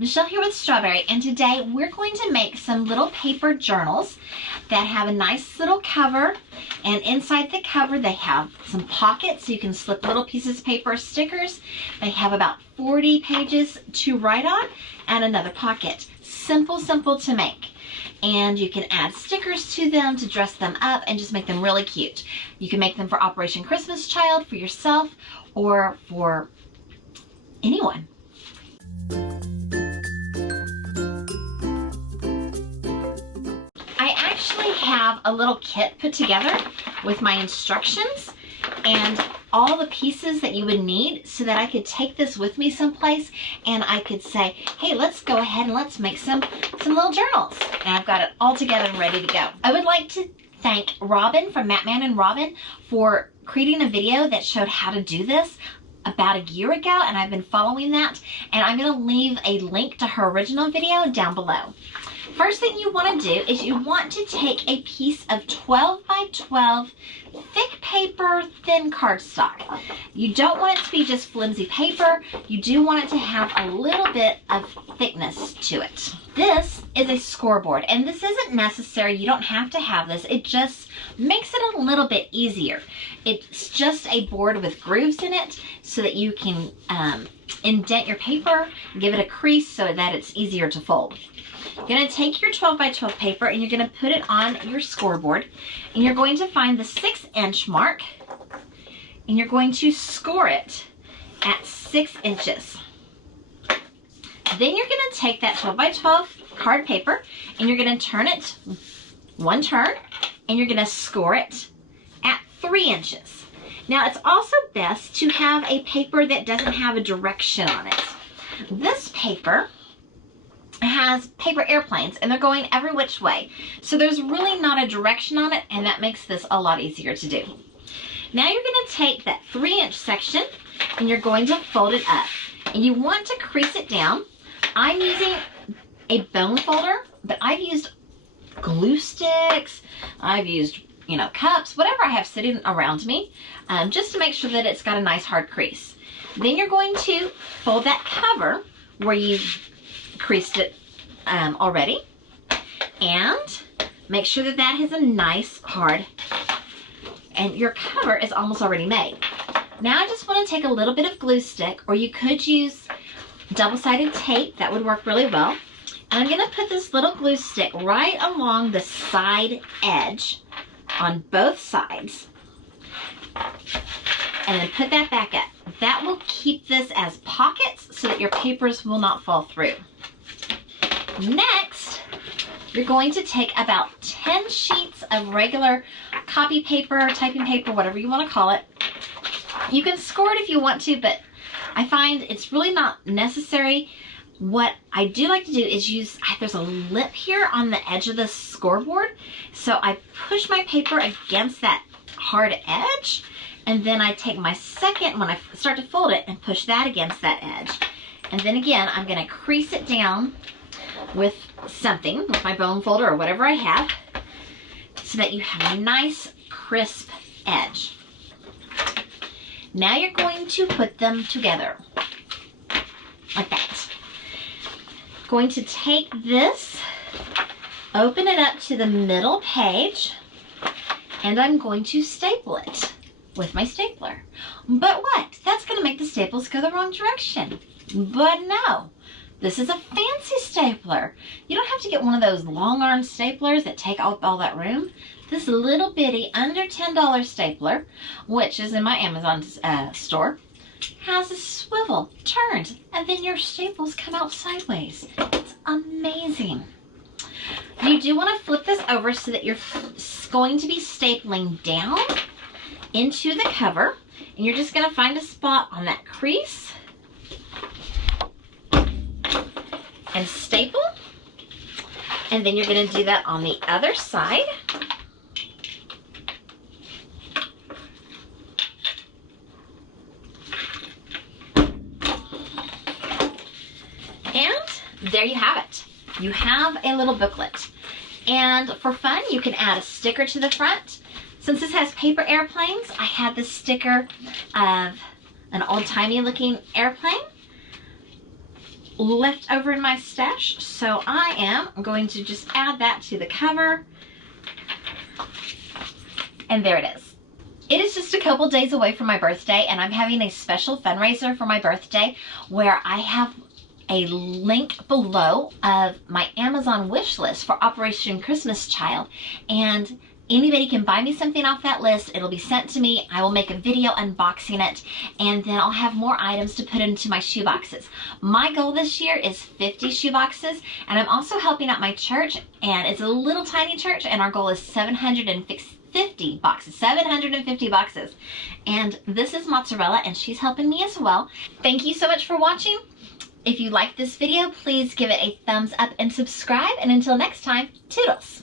Michelle here with Strawberry, and today we're going to make some little paper journals that have a nice little cover, and inside the cover they have some pockets so you can slip little pieces of paper, stickers. They have about 40 pages to write on and another pocket. Simple to make. And you can add stickers to them to dress them up and just make them really cute. You can make them for Operation Christmas Child, for yourself, or for anyone. I actually have a little kit put together with my instructions and all the pieces that you would need so that I could take this with me someplace and I could say, hey, let's go ahead and let's make some little journals. And I've got it all together and ready to go. I would like to thank Robin from Matman and Robin for creating a video that showed how to do this about a year ago, and I've been following that, and I'm going to leave a link to her original video down below. First thing you want to do is you want to take a piece of 12 by 12 thick paper, thin cardstock. You don't want it to be just flimsy paper. You do want it to have a little bit of thickness to it. This is a scoreboard, and this isn't necessary. You don't have to have this. It just makes it a little bit easier. It's just a board with grooves in it so that you can indent your paper, give it a crease so that it's easier to fold. You're going to take your 12 by 12 paper and you're going to put it on your scoreboard, and you're going to find the 6-inch mark and you're going to score it at 6 inches. Then you're going to take that 12 by 12 card paper and you're going to turn it one turn and you're going to score it at 3 inches. Now it's also best to have a paper that doesn't have a direction on it. This paper has paper airplanes and they're going every which way. So there's really not a direction on it, and that makes this a lot easier to do. Now you're going to take that 3-inch section and you're going to fold it up. And you want to crease it down. I'm using a bone folder, but I've used glue sticks, I've used, cups, whatever I have sitting around me, just to make sure that it's got a nice hard crease. Then you're going to fold that cover where you've creased it already, and make sure that that has a nice hard, and your cover is almost already made. Now I just want to take a little bit of glue stick, or you could use double-sided tape. That would work really well. And I'm going to put this little glue stick right along the side edge on both sides, and then put that back up. That will keep this as pockets so that your papers will not fall through. Next, you're going to take about 10 sheets of regular copy paper, typing paper, whatever you want to call it. You can score it if you want to, but I find it's really not necessary. What I do like to do is use, there's a lip here on the edge of the scoreboard, so I push my paper against that hard edge, and then I take my second, when I start to fold it, and push that against that edge. And then again, I'm going to crease it down with something, with my bone folder or whatever I have, so that you have a nice crisp edge. Now you're going to put them together like that. Going to take this, open it up to the middle page, and I'm going to staple it with my stapler. But what? That's going to make the staples go the wrong direction. But no. This is a fancy stapler. You don't have to get one of those long arm staplers that take up all that room. This little bitty under $10 stapler, which is in my Amazon store, has a swivel, turns, and then your staples come out sideways. It's amazing. You do want to flip this over so that you're going to be stapling down into the cover, and you're just going to find a spot on that crease and staple, and then you're going to do that on the other side. And there you have it. You have a little booklet. And for fun, you can add a sticker to the front. Since this has paper airplanes, I had this sticker of an old-timey looking airplane. left over in my stash, so I am going to just add that to the cover. And there it is. It is just a couple days away from my birthday, and I'm having a special fundraiser for my birthday where I have a link below of my Amazon wish list for Operation Christmas Child, and anybody can buy me something off that list. It'll be sent to me. I will make a video unboxing it, and then I'll have more items to put into my shoe boxes. My goal this year is 50 shoe boxes, and I'm also helping out my church, and it's a little tiny church, and our goal is 750 boxes, 750 boxes. And this is Mozzarella, and she's helping me as well. Thank you so much for watching. If you liked this video, please give it a thumbs up and subscribe. And until next time, toodles.